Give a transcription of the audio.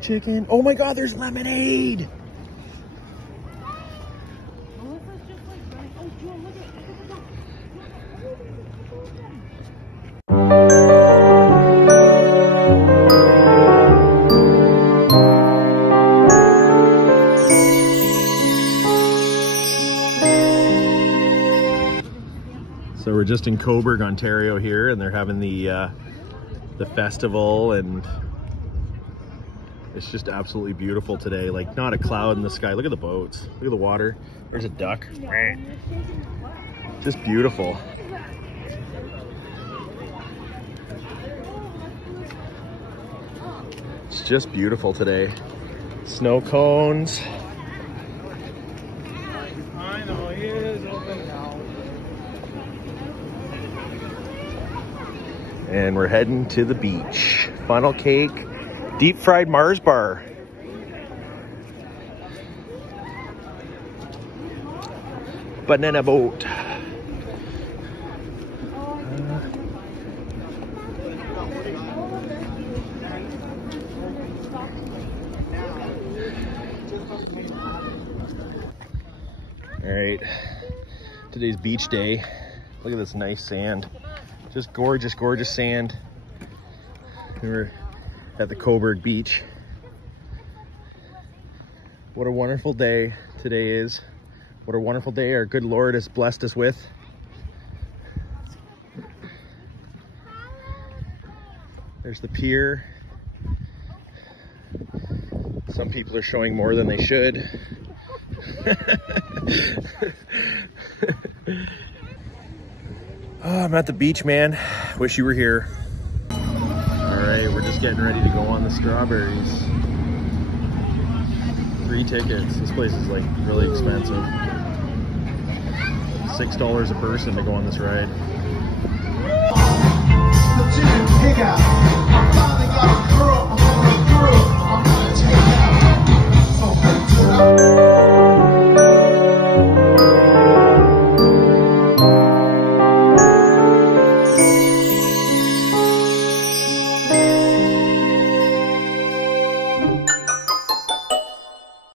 Chicken. Oh my God, there's lemonade. So we're just in Cobourg, Ontario here, and they're having the festival, and it's just absolutely beautiful today. Like, not a cloud in the sky. Look at the boats. Look at the water. There's a duck. Just beautiful. It's just beautiful today. Snow cones. I know, he is open now. And we're heading to the beach. Funnel cake, deep fried Mars bar. Banana boat. All right, today's beach day. Look at this nice sand. Just gorgeous, gorgeous sand. We're at the Cobourg beach. What a wonderful day today is. What a wonderful day our good Lord has blessed us with. There's the pier. Some people are showing more than they should. Oh, I'm at the beach, man. Wish you were here. All right, we're just getting ready to go on the strawberries. 3 tickets. This place is like really expensive. $6 a person to go on this ride.